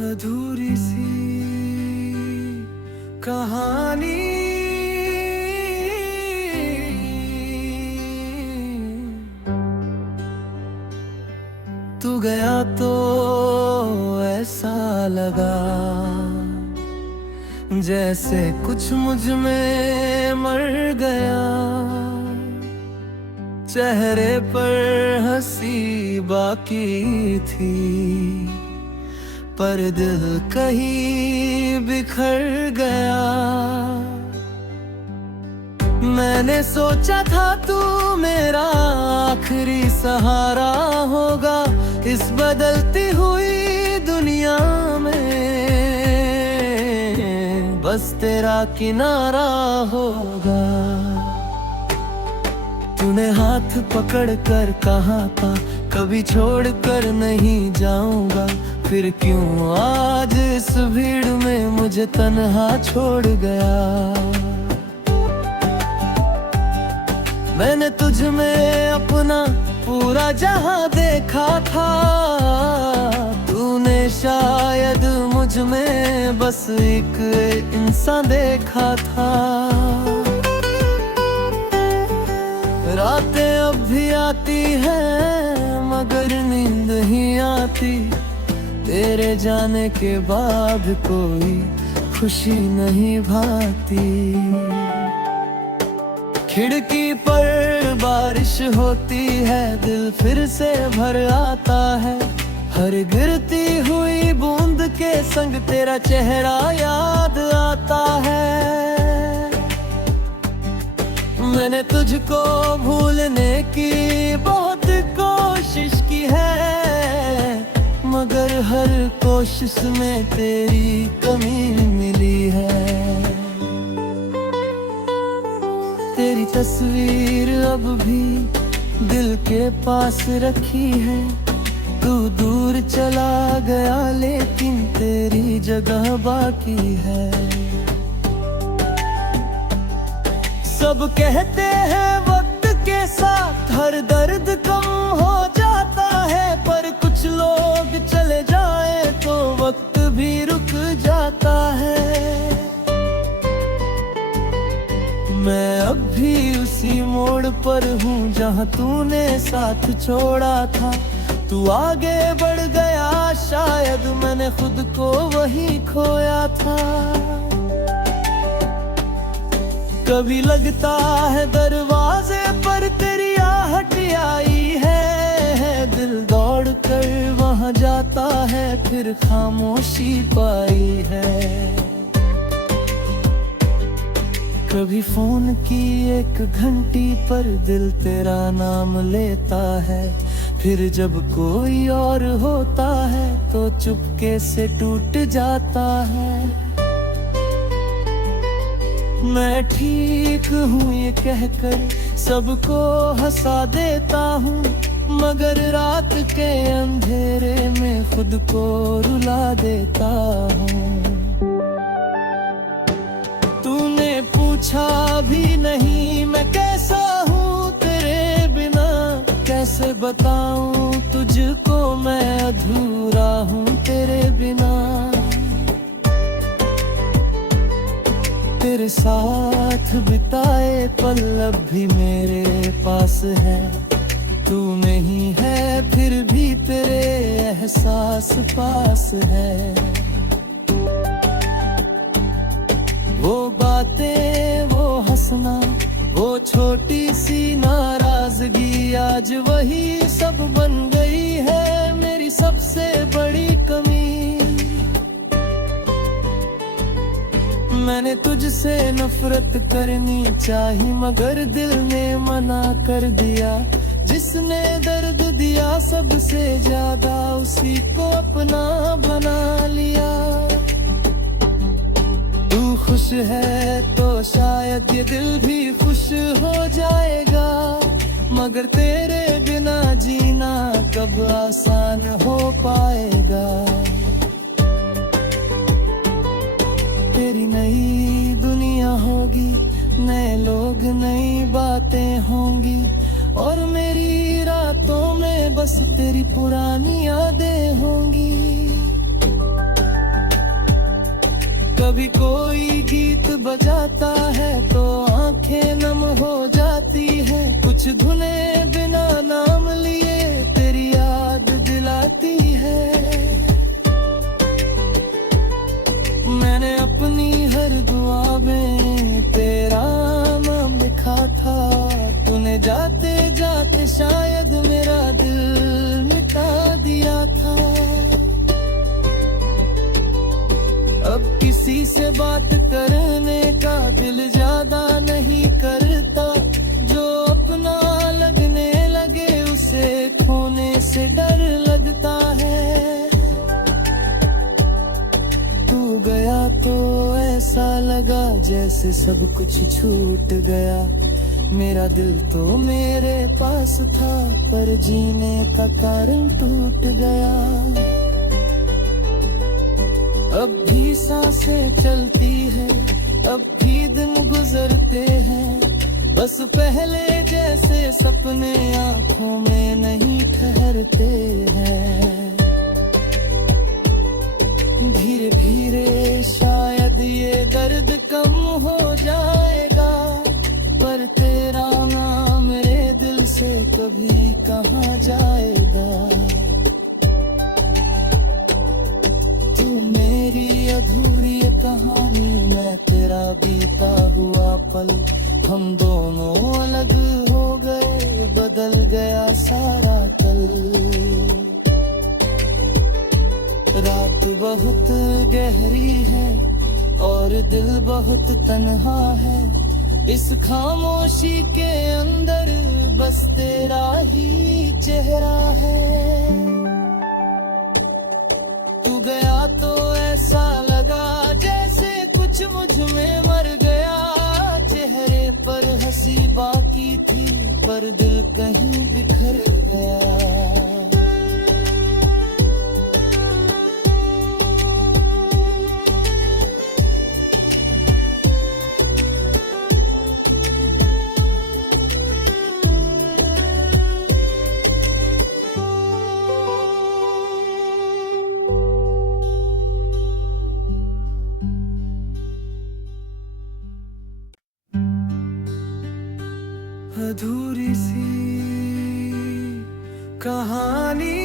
अधूरी सी कहानी। तू गया तो ऐसा लगा जैसे कुछ मुझ में मर गया। चेहरे पर हंसी बाकी थी, पर दिल कहीं बिखर गया। मैंने सोचा था तू मेरा आखिरी सहारा होगा इस बदलती हुई दुनिया में, बस तेरा किनारा होगा। तूने हाथ पकड़ कर कहा था कभी छोड़ कर नहीं जाऊंगा, फिर क्यों आज इस भीड़ में मुझे तन्हा छोड़ गया। मैंने तुझ में अपना पूरा जहां देखा था, तूने शायद मुझ में बस एक इंसान देखा था। रातें अब भी आती हैं मगर नींद ही आती, तेरे जाने के बाद कोई खुशी नहीं भाती। खिड़की पर बारिश होती है, दिल फिर से भर आता है। हर गिरती हुई बूंद के संग तेरा चेहरा याद आता है। मैंने तुझको भूलने की बहुत कोशिश की है, मगर हर कोशिश में तेरी कमी मिली है। तेरी तस्वीर अब भी दिल के पास रखी है। तू दूर चला गया लेकिन तेरी जगह बाकी है। सब कहते हैं वक्त के साथ हर दर्द कम हो जाता है, पर कुछ लोग चले जाए तो वक्त भी रुक जाता है। मैं अब भी उसी मोड़ पर हूँ जहाँ तूने साथ छोड़ा था। तू आगे बढ़ गया, शायद मैंने खुद को वही खोया था। कभी लगता है दरवाजे पर तेरी आहट आई है, दिल दौड़ कर वहां जाता है फिर खामोशी पाई है। कभी फोन की एक घंटी पर दिल तेरा नाम लेता है, फिर जब कोई और होता है तो चुपके से टूट जाता है। मैं ठीक हूँ ये कहकर सबको हंसा देता हूँ, मगर रात के अंधेरे में खुद को रुला देता हूँ। तूने पूछा भी नहीं मैं कैसा हूँ तेरे बिना, कैसे बताऊँ तुझको मैं अधूरा हूँ तेरे बिना। तेरे साथ बिताए पल अब भी मेरे पास है। तू नहीं है फिर भी तेरे एहसास पास है। वो बातें, वो हंसना, वो छोटी सी नाराजगी आज वही सब बन गई है मेरी सबसे बड़ी कमी। मैंने तुझसे नफरत करनी चाही मगर दिल ने मना कर दिया। जिसने दर्द दिया सबसे ज्यादा उसी को अपना बना लिया। तू खुश है तो शायद ये दिल भी खुश हो जाएगा, मगर तेरे बिना जीना कब आसान हो पाएगा। तेरी नई दुनिया होगी, नए लोग, नई बातें होंगी, और मेरी रातों में बस तेरी पुरानी यादें होंगी। बजाता है तो आंखें नम हो जाती है। कुछ धुनें बिना नाम लिए तेरी याद दिलाती है। मैंने अपनी हर दुआ में तेरा नाम लिखा था। तूने जाते जाते शायद मेरा दिल मिटा दिया था। अब किसी से बात करने का दिल ज्यादा नहीं करता। जो अपना लगने लगे उसे खोने से डर लगता है। तू गया तो ऐसा लगा जैसे सब कुछ छूट गया। मेरा दिल तो मेरे पास था पर जीने का कारण टूट गया। अब भी सांसें चलती है, अब भी दिन गुजरते हैं। बस पहले जैसे सपने आंखों में नहीं ठहरते हैं। धीरे धीरे शायद ये दर्द कम हो जाएगा, पर तेरा नाम मेरे दिल से कभी कहाँ जाएगा। मेरी अधूरी ये कहानी, मैं तेरा बीता हुआ पल। हम दोनों अलग हो गए, बदल गया सारा कल। रात बहुत गहरी है और दिल बहुत तन्हा है। इस खामोशी के अंदर बस तेरा ही चेहरा है। तू गया तो ऐसा लगा जैसे कुछ मुझ में मर गया। चेहरे पर हंसी बाकी थी पर दिल कहीं बिखर गया। अधूरी सी कहानी,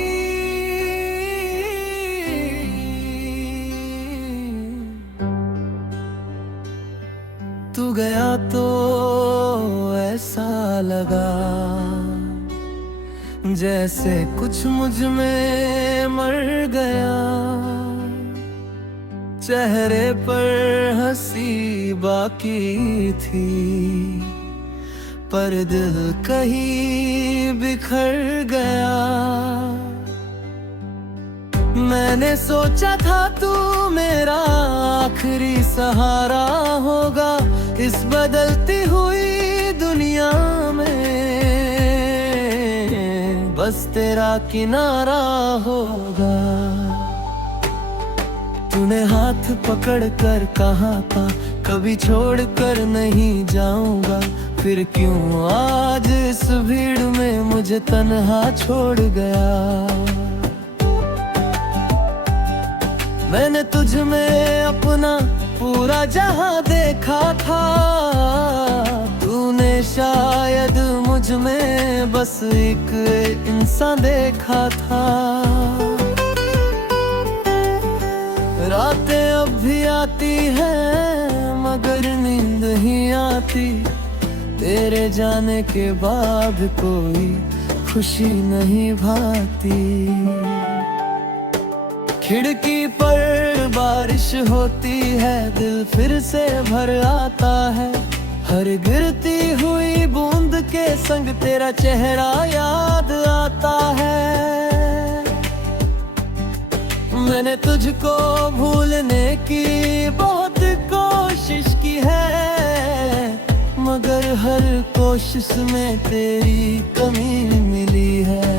तू गया तो ऐसा लगा जैसे कुछ मुझ में मर गया। चेहरे पर हंसी बाकी थी पर दिल कहीं बिखर गया। मैंने सोचा था तू मेरा आखिरी सहारा होगा इस बदलती हुई दुनिया में। बस तेरा किनारा होगा। तूने हाथ पकड़ कर कहा था कभी छोड़ कर नहीं जाऊंगा। फिर क्यों आज इस भीड़ में मुझे तन्हा छोड़ गया। मैंने तुझ में अपना पूरा जहां देखा था। तूने शायद मुझ में बस एक इंसान देखा था। रातें अब भी आती हैं मगर नींद ही आती। तेरे जाने के बाद कोई खुशी नहीं भाती। खिड़की पर बारिश होती है, दिल फिर से भर आता है। हर गिरती हुई बूंद के संग तेरा चेहरा याद आता है। मैंने तुझको भूलने की बहुत कोशिश की है, मगर हर कोशिश में तेरी कमी मिली है।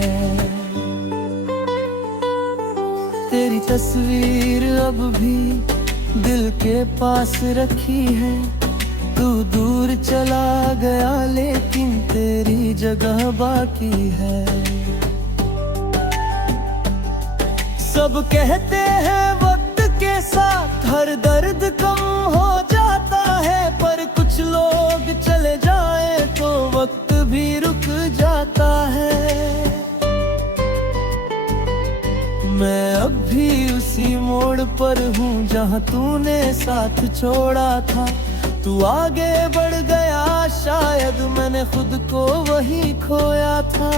तेरी तस्वीर अब भी दिल के पास रखी है। तू दूर चला गया लेकिन तेरी जगह बाकी है। सब कहते हैं वक्त के साथ हर दर्द कम हो जाता है, मैं अब भी उसी मोड़ पर हूँ जहाँ तूने साथ छोड़ा था। तू आगे बढ़ गया, शायद मैंने खुद को वही खोया था।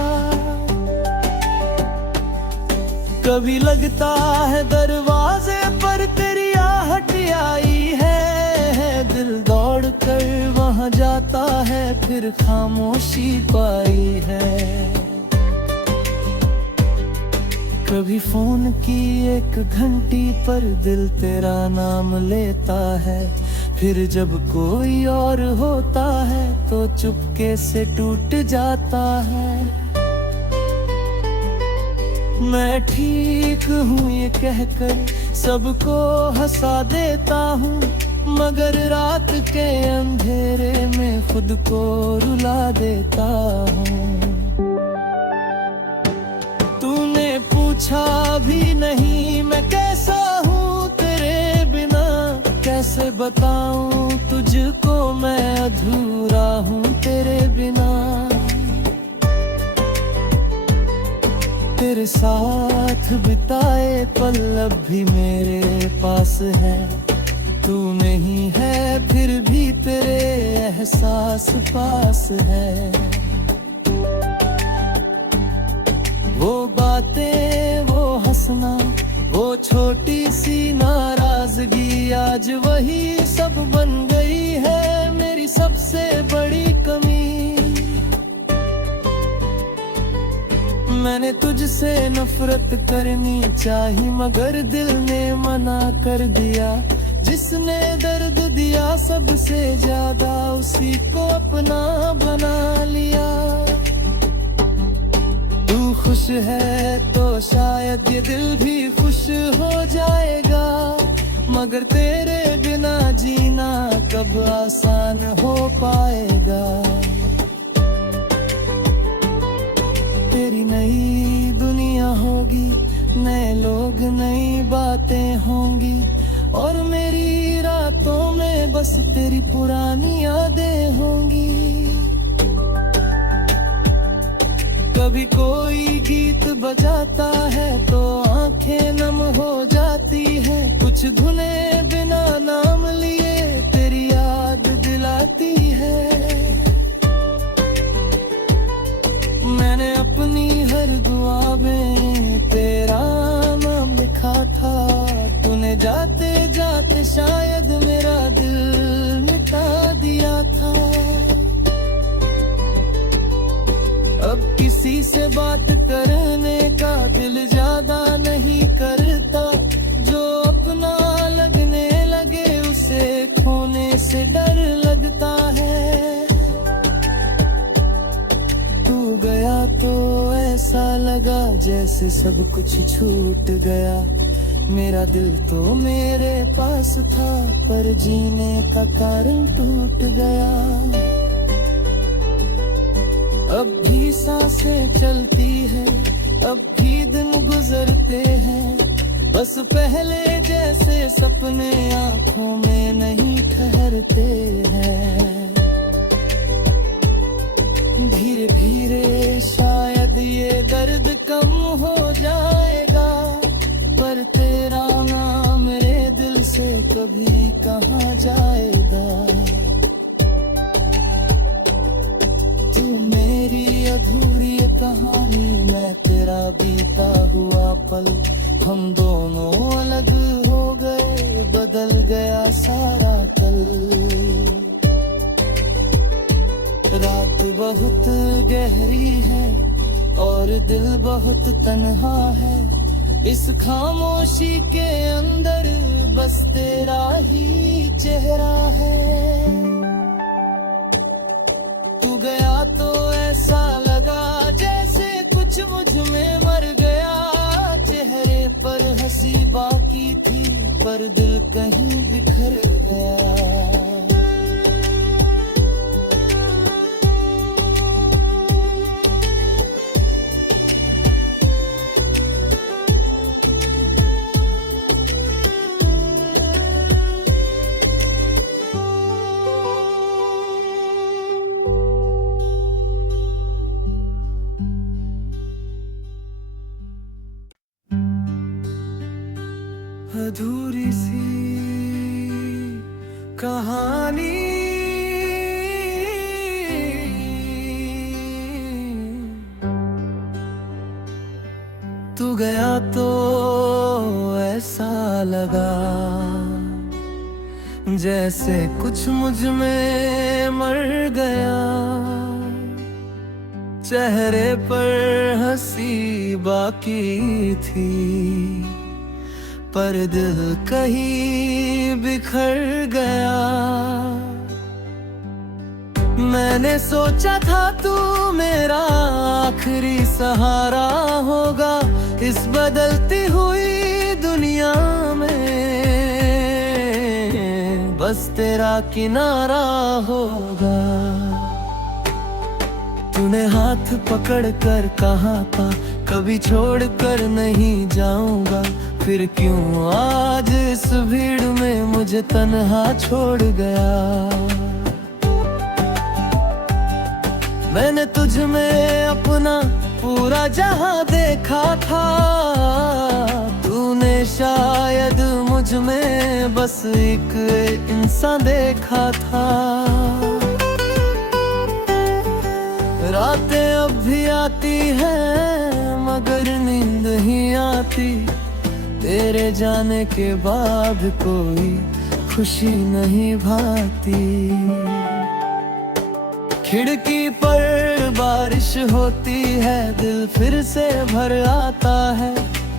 कभी लगता है दरवाजे पर तेरी आहट आई है, दिल दौड़ कर वहाँ जाता है, फिर खामोशी पाई है। कभी फोन की एक घंटी पर दिल तेरा नाम लेता है, फिर जब कोई और होता है तो चुपके से टूट जाता है। मैं ठीक हूँ ये कहकर सबको हंसा देता हूँ, मगर रात के अंधेरे में खुद को रुला देता हूँ। तूने पूछा भी नहीं मैं कैसा हूँ तेरे बिना, कैसे बताऊँ तुझको मैं अधूरा हूँ तेरे बिना। तेरे साथ बिताए पल अब भी मेरे पास है, तू नहीं है फिर भी तेरे एहसास पास है। वो बातें, वो हंसना, वो छोटी सी नाराजगी, आज वही सब बन गई है मेरी सबसे बड़ी कमी। मैंने तुझसे नफरत करनी चाही मगर दिल ने मना कर दिया। जिसने दर्द दिया सबसे ज्यादा उसी को अपना बना लिया। तू खुश है तो शायद ये दिल भी खुश हो जाएगा, मगर तेरे बिना जीना कब आसान हो पाएगा। तेरी नई दुनिया होगी, नए लोग, नई बातें होंगी, और मेरी रातों में बस तेरी पुरानी यादें होंगी। कभी कोई गीत बजाता है तो आंखें नम हो जाती है, कुछ धुनें बिना नाम लिए तेरी याद दिलाती है। मैंने अपनी हर दुआ में तेरा नाम लिखा था, तूने जाते जाते शायद मेरा दिल मिटा दिया था। अब किसी से बात करने का दिल ज्यादा नहीं करता, जो अपना लगने लगे उसे खोने से डर लगता है। तू गया तो ऐसा लगा जैसे सब कुछ छूट गया, मेरा दिल तो मेरे पास था पर जीने का कारण टूट गया। अब भी सांसें चलती है, अब भी दिन गुजरते हैं, बस पहले जैसे सपने आंखों में नहीं ठहरते हैं। धीरे धीरे शायद ये दर्द कम हो जाएगा, पर तेरा नाम मेरे दिल से कभी कहाँ जाएगा। मेरी अधूरी कहानी, मैं तेरा बीता हुआ पल, हम दोनों अलग हो गए, बदल गया सारा कल। रात बहुत गहरी है और दिल बहुत तन्हा है, इस खामोशी के अंदर बस तेरा ही चेहरा है। तू गया तो ऐसा लगा जैसे कुछ मुझ में मर गया, चेहरे पर हंसी बाकी थी पर दिल कहीं बिखर गया। अधूरी सी कहानी। तू गया तो ऐसा लगा जैसे कुछ मुझ में मर गया। चेहरे पर हंसी बाकी थी, पर दिल कहीं बिखर गया। मैंने सोचा था तू मेरा आखिरी सहारा होगा इस बदलती हुई दुनिया में, बस तेरा किनारा होगा। तूने हाथ पकड़ कर कहा था कभी छोड़ कर नहीं जाऊंगा, फिर क्यों आज इस भीड़ में मुझे तन्हा छोड़ गया। मैंने तुझ में अपना पूरा जहां देखा था, तूने शायद मुझ में बस एक इंसान देखा था। रातें अब भी आती हैं मगर नींद ही आती, तेरे जाने के बाद कोई खुशी नहीं भाती। खिड़की पर बारिश होती है, दिल फिर से भर आता है।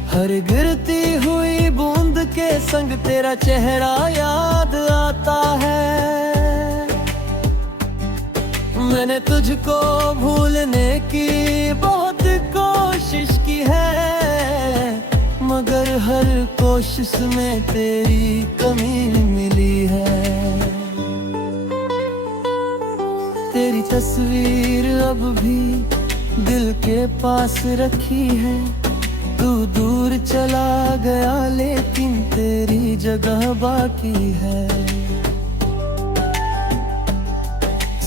हर गिरती हुई बूंद के संग तेरा चेहरा याद आता है। मैंने तुझको भूलने की बहुत कोशिश की है, मगर हर कोशिश में तेरी कमी मिली है। तेरी तस्वीर अब भी दिल के पास रखी है, तू दूर चला गया लेकिन तेरी जगह बाकी है।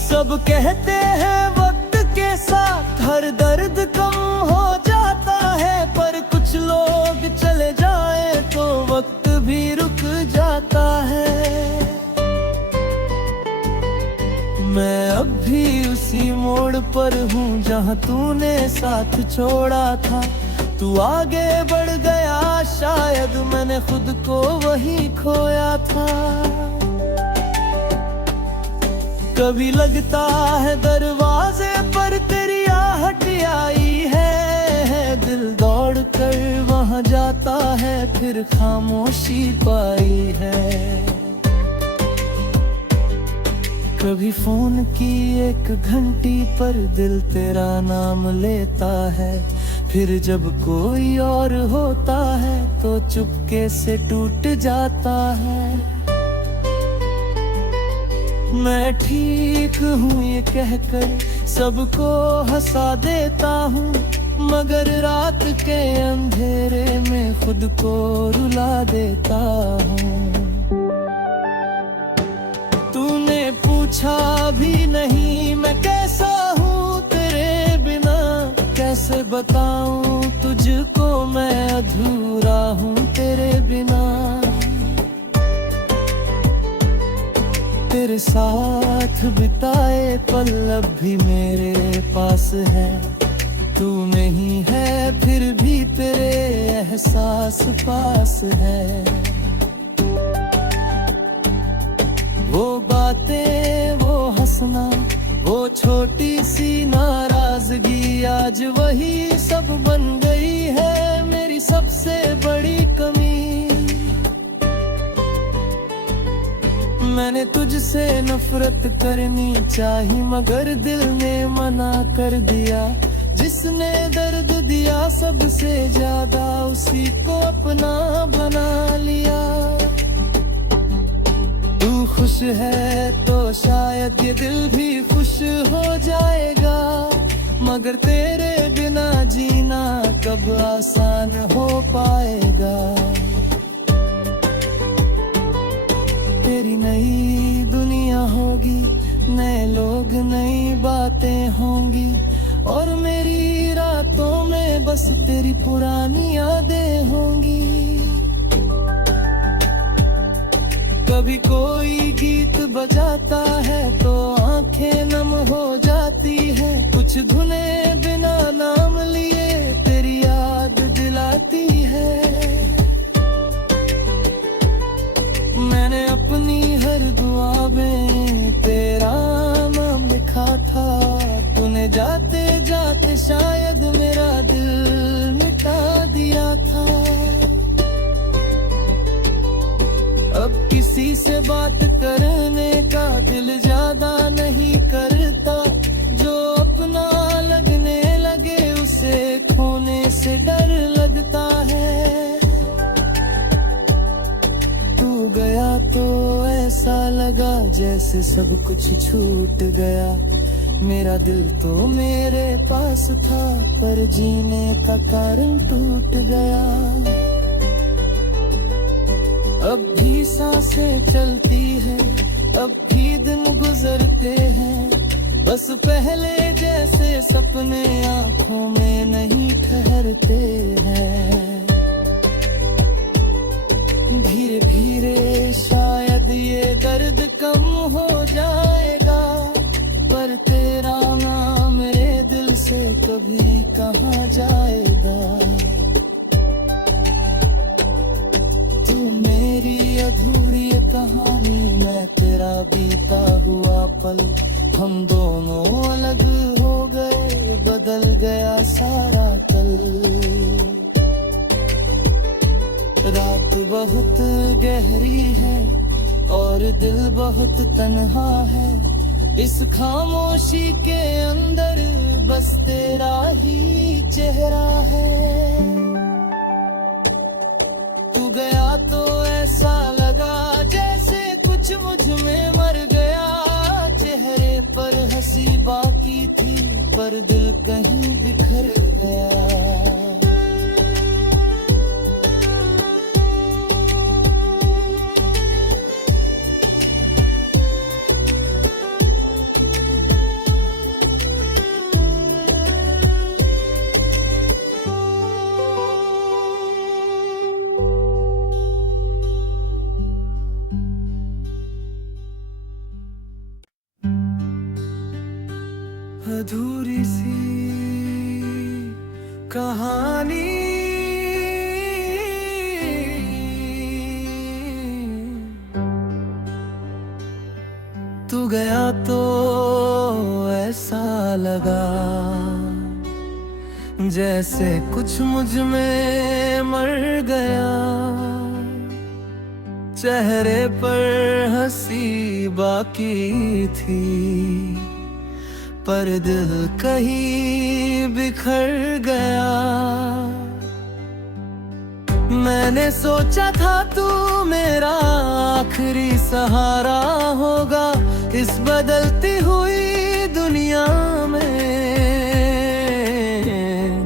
सब कहते हैं वक्त के साथ हर दर्द कम हो जाता है, पर कुछ लोग चले जाए तो वक्त भी रुक जाता है। मैं अब भी उसी मोड़ पर हूँ जहाँ तूने साथ छोड़ा था। तू आगे बढ़ गया, शायद मैंने खुद को वही खोया था। कभी लगता है दरवाजे पर तेरी आहट आई है, दिल दौड़ कर वहाँ जाता है फिर खामोशी पाई है। कभी फोन की एक घंटी पर दिल तेरा नाम लेता है, फिर जब कोई और होता है तो चुपके से टूट जाता है। मैं ठीक हूँ ये कहकर सबको हंसा देता हूँ, मगर रात के अंधेरे में खुद को रुला देता हूँ। तूने पूछा भी नहीं मैं कैसा हूँ तेरे बिना, कैसे बताऊँ तुझको मैं अधूरा हूँ तेरे बिना। तेरे साथ बिताए पल अब भी मेरे पास है, तू नहीं है फिर भी तेरे एहसास पास है। वो बातें, वो हंसना, वो छोटी सी नाराजगी आज वही सब बन गई है मेरी सबसे बड़ी कमी। मैंने तुझसे नफरत करनी चाही मगर दिल ने मना कर दिया। जिसने दर्द दिया सबसे ज्यादा उसी को अपना बना लिया। तू खुश है तो शायद ये दिल भी खुश हो जाएगा, मगर तेरे बिना जीना कब आसान हो पाएगा। तेरी नई दुनिया होगी, नए लोग, नई बातें होंगी, और मेरी रातों में बस तेरी पुरानी यादें होंगी। भी कोई गीत बजाता है तो आंखें नम हो जाती है। कुछ धुनें बिना नाम लिए तेरी याद दिलाती है। मैंने अपनी हर दुआ में तेरा नाम लिखा था। तूने जाते जाते शायद मेरा दिल मिटा दिया था। अब किसी से बात करने का दिल ज्यादा नहीं करता। जो अपना लगने लगे उसे खोने से डर लगता है। तू गया तो ऐसा लगा जैसे सब कुछ छूट गया। मेरा दिल तो मेरे पास था पर जीने का कारण टूट गया। अब भी सांसें चलती है, अब भी दिन गुजरते हैं। बस पहले जैसे सपने आंखों में नहीं ठहरते हैं। धीरे धीरे शायद ये दर्द कम हो जाएगा, पर तेरा नाम मेरे दिल से कभी कहाँ जाएगा। मेरी अधूरी कहानी, मैं तेरा बीता हुआ पल। हम दोनों अलग हो गए, बदल गया सारा कल। रात बहुत गहरी है और दिल बहुत तन्हा है। इस खामोशी के अंदर बस तेरा ही चेहरा है। तू गया तो ऐसा लगा जैसे कुछ मुझ में मर गया। चेहरे पर हंसी बाकी थी पर दिल कहीं बिखर गया। अधूरी सी कहानी, तू गया तो ऐसा लगा जैसे कुछ मुझ में मर गया। चेहरे पर हंसी बाकी थी पर दिल कहीं बिखर गया। मैंने सोचा था तू मेरा आखिरी सहारा होगा इस बदलती हुई दुनिया में।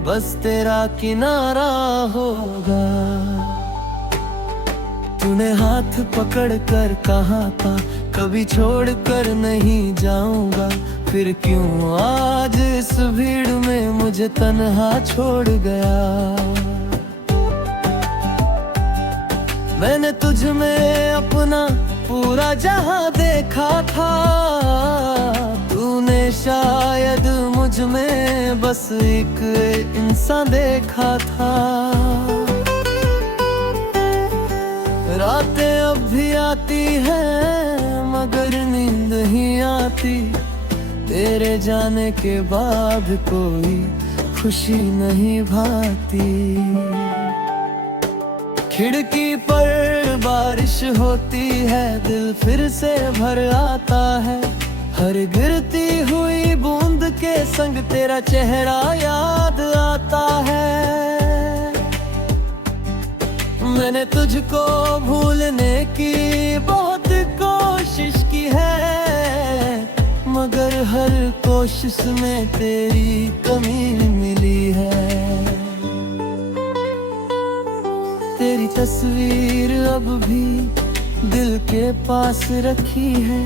बस तेरा किनारा होगा। तूने हाथ पकड़ कर कहा था कभी छोड़ कर नहीं जाऊंगा। फिर क्यों आज इस भीड़ में मुझे तन्हा छोड़ गया। मैंने तुझ में अपना पूरा जहां देखा था। तूने शायद मुझ में बस एक इंसान देखा था। रातें अब भी आती हैं मगर नींद ही आती। तेरे जाने के बाद कोई खुशी नहीं भाती। खिड़की पर बारिश होती है, दिल फिर से भर आता है। हर गिरती हुई बूंद के संग तेरा चेहरा याद आता है। मैंने तुझको भूलने की बहुत कोशिश की है, मगर हर कोशिश में तेरी कमी मिली है। तेरी तस्वीर अब भी दिल के पास रखी है।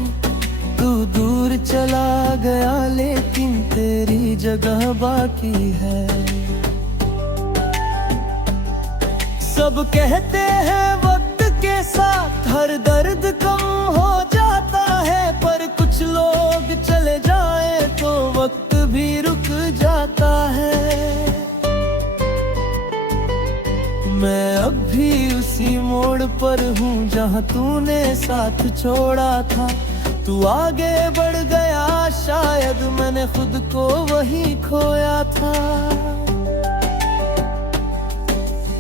तू दूर चला गया लेकिन तेरी जगह बाकी है। सब कहते हैं वक्त के साथ हर दर्द कम हो जाता है, पर कुछ लोग चले जाए तो वक्त भी रुक जाता है। मैं अब भी उसी मोड़ पर हूँ जहाँ तूने साथ छोड़ा था। तू आगे बढ़ गया, शायद मैंने खुद को वही खोया था।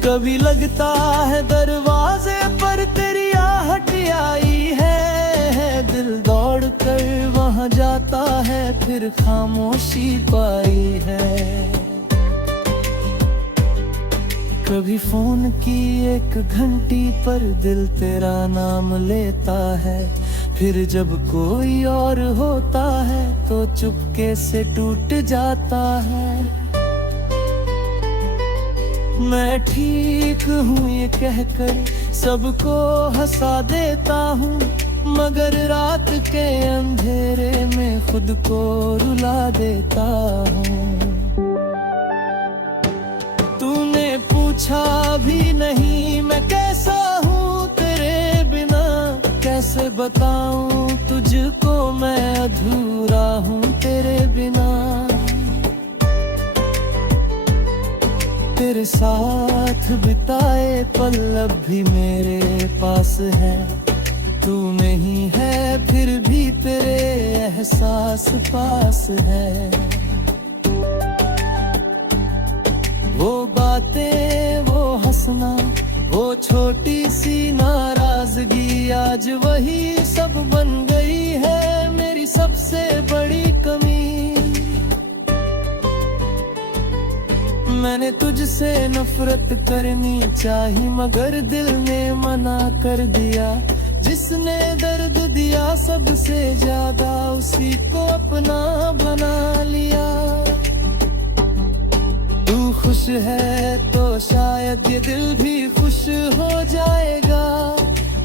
कभी लगता है दरवाजे पर तेरी आहट आई है, दिल दौड़ कर वहाँ जाता है, फिर खामोशी पाई है। कभी फोन की एक घंटी पर दिल तेरा नाम लेता है, फिर जब कोई और होता है तो चुपके से टूट जाता है। मैं ठीक हूँ ये कहकर सबको हंसा देता हूँ, मगर रात के अंधेरे में खुद को रुला देता हूँ। तूने पूछा भी नहीं मैं कैसा हूँ तेरे बिना, कैसे बताऊँ तुझको मैं अधूरा हूँ तेरे बिना। तेरे साथ बिताए पल अब भी मेरे पास है, तू नहीं है फिर भी तेरे एहसास पास है। वो बातें, वो हंसना, वो छोटी सी नाराजगी, आज वही सब बन गई है मेरी सबसे बड़ी कमी। मैंने तुझसे नफरत करनी चाही, मगर दिल ने मना कर दिया। जिसने दर्द दिया सबसे ज्यादा, उसी को अपना बना लिया। तू खुश है तो शायद ये दिल भी खुश हो जाएगा,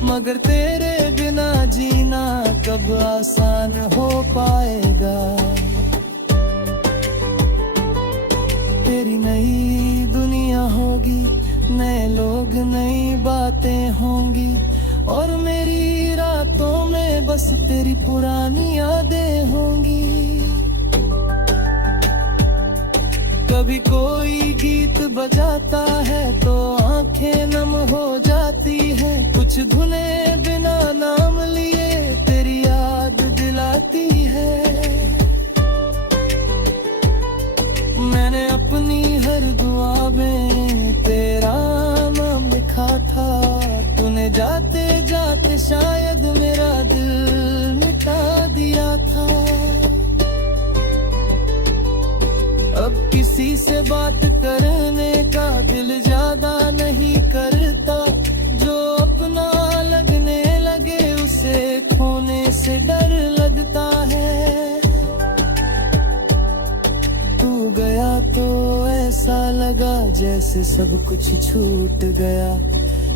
मगर तेरे बिना जीना कब आसान हो पाएगा। तेरी नई दुनिया होगी, नए लोग, नई बातें होंगी, और मेरी रातों में बस तेरी पुरानी यादें होंगी। कभी कोई गीत बजाता है तो आंखें नम हो जाती है, कुछ धुनें बिना नाम लिए तेरी याद दिलाती है। मैंने अपनी हर दुआ में तेरा नाम लिखा था, तूने जाते जाते शायद मेरा दिल मिटा दिया था। अब किसी से बात करने का दिल ज्यादा नहीं करता, जो अपना लगने लगे उसे खोने से डर लगता है। तू गया तो ऐसा लगा जैसे सब कुछ छूट गया,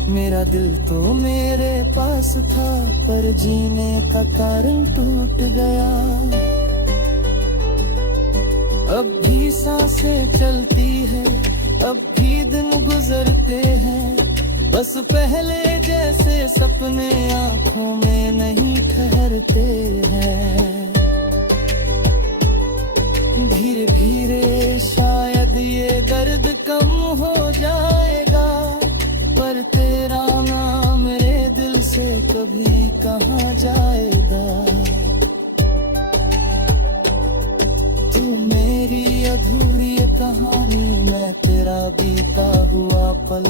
मेरा दिल तो मेरे पास था पर जीने का कारण टूट गया। अब भी सांसें चलती है, अब भी दिन गुजरते हैं, बस पहले जैसे सपने आंखों में नहीं ठहरते हैं। धीरे धीरे शायद ये दर्द कम हो जाएगा, पर तेरा नाम मेरे दिल से कभी कहाँ जाएगा। तू मेरी अधूरी कहानी, मैं तेरा बीता हुआ पल,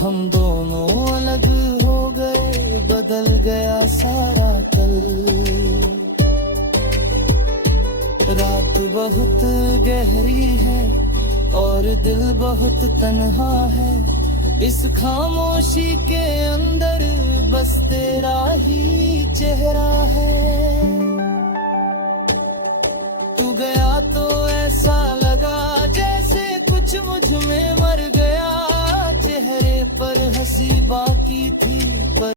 हम दोनों अलग हो गए, बदल गया सारा कल। रात बहुत गहरी है और दिल बहुत तन्हा है, इस खामोशी के अंदर बस तेरा ही चेहरा है। तू गया तो ऐसा लगा जैसे कुछ मुझ में मर गया, चेहरे पर हंसी बाकी थी